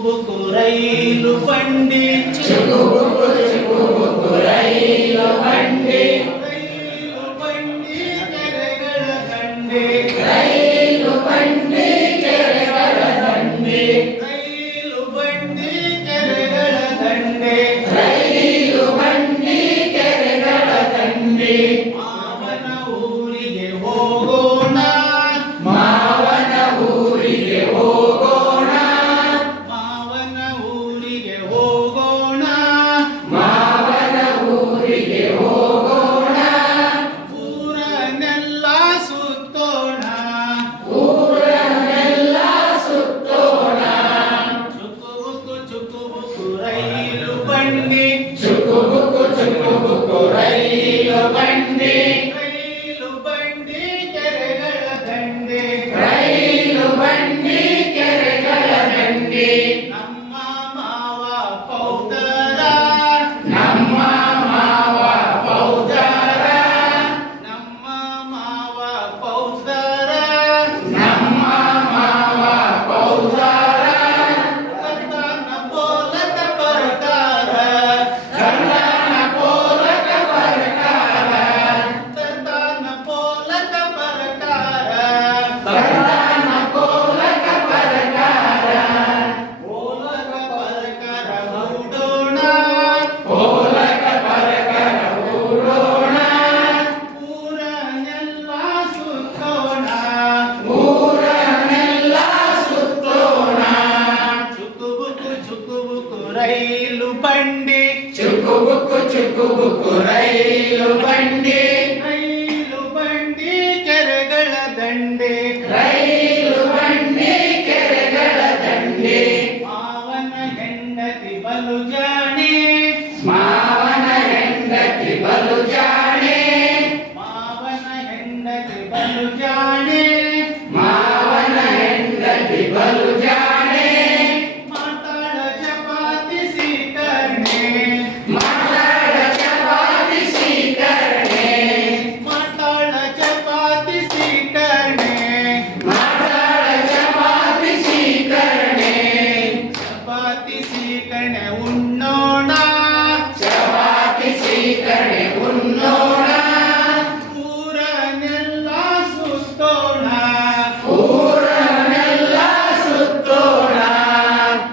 ರೈಲು ಬಂಡಿ ಚುಕುಬುಕು ಚುಕುಬುಕು ರೈಲು ಬಂಡಿ ರೈಲು ಬಂಡಿ ಕೆರೆಗಳ ದಂಡೆ ರೈಲು ಬಂಡಿ ಕೆರೆಗಳ ದಂಡೆ ರೈಲು ಬಂಡಿ ಕೆರೆಗಳ ದಂಡೆ ರೈಲು ಬಂಡಿ ಕೆರೆಗಳ ದಂಡೆ ಮಾವನ ಊರಿಗೆ ಹೋಗೋಣ ಮಾವನ ಊರಿಗೆ ಹೋಗೋಣ ಮಾವನ ಊರಿಗೆ ಹೋಗೋಣ ಮಾವನ ಊರಿಗೆ ಹೋಗೋಣ ಊರನ್ನೆಲ್ಲ ಸುತ್ತೋಣ ಊರನ್ನೆಲ್ಲ ಸುತ್ತೋಣ ಚುಕುಬುಕು ಚುಕುಬುಕು ರೈಲು ಬಂಡಿ ಚುಕುಬುಕು ಚುಕುಬುಕು ರೈಲು ಬಂಡಿ ರೈಲು ಬಂಡಿ ಕೆರೆಗಳ ದಂಡೆ ರೈಲು ಬಂಡಿ ಕೆರೆಗಳ ದಂಡೆ ನಮ್ಮ ಮಾವ ಪೌದರ ನಮ್ಮ ಮಾವ ಪೌದರ ನಮ್ಮ ಮಾವ ಪೌದರ ನಮ್ಮ ಮಾವ ಪೌದರ ಕರ್ತನ ಬೋಲಕ ಬರ್ತಾರ ಕನ್ನಡ ಪೋಲಕ ಬರ್ತಾರ ಕರ್ತನ ಬೋಲಕ ಬರ್ತಾರ ಕನ್ನಡ ಪೋಲಕ ಬರ್ತಾರ ಬೋಲಕ ಬರ್ಕರ ಮೂಡೋಣ ಪೋಲಕ ಬರ್ಕರ ಊಡೋಣ ಊರನ್ನೆಲ್ಲ ಸುತ್ತೋಣ ಊರನ್ನೆಲ್ಲ ಸುತ್ತೋಣ ಚುಕುಬುಕು ಚುಕುಬುಕು ರೈಲು ಬಂಡಿ ಚುಕುಬುಕು ಚುಕುಬುಕು ರೈಲು ಬಂಡಿ ರೈಲು ಬಂಡಿ ಕೆರೆಗಳ ದಂಡೆ ರೈಲು ಬಂಡಿ ಕೆರೆಗಳ ದಂಡೆ ಮಾವನ ಹೆಂಡತಿ ಬಲು ಜಾಣೆ ಮಾವನ ಹೆಂಡತಿ ಬಲು ಜಾಣೆ ಮಾವನ ಹೆಂಡತಿ ಬಲು ಜಾಣೆ ಮಾವನ ಹೆಂಡತಿ ಬಲು ಜಾಣೆ ಮಾತಾಡ ಚಪಾತಿ ಸೀಕರ್ಣೆ ಮಾತಾಡ ಚಪಾತಿ ಸ್ವೀಕರಣೆ ಮಾತಾಡ ಚಪಾತಿ ಸೀಕರ್ಣೆ ಮಾತಾಡ ಚಪಾತಿ ಸ್ವೀಕರಣೆ ಚಪಾತಿ ಸೀಕರ್ಣೆ ಉಣ್ಣೋಣ ಚಪಾತಿ ಸ್ವೀಕರಣೆ ಉಣ್ಣೋಣ ಊರನ್ನೆಲ್ಲ ಸುತ್ತೋಣ ಊರನ್ನೆಲ್ಲ ಸುತ್ತೋಣ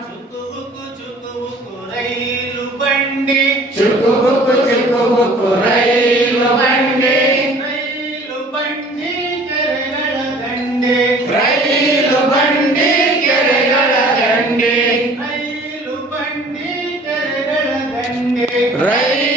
ಚುಕುಬುಕು ಚುಕುಬುಕು ರೈಲು ಬಂಡಿ ಚುಕುಬುಕು ಚುಕುಬುಕು ರೈಲು ಬಂಡಿ ರೈಲು ಬಂಡಿ ಕೆರೆಗಳ ದಂಡೆ ರೈಲು ಬಂಡಿ ಕೆರೆಗಳ ದಂಡೆ ರೈಲು ಬಂಡಿ ಕೆರೆಗಳ ದಂಡೆ ರೈಲು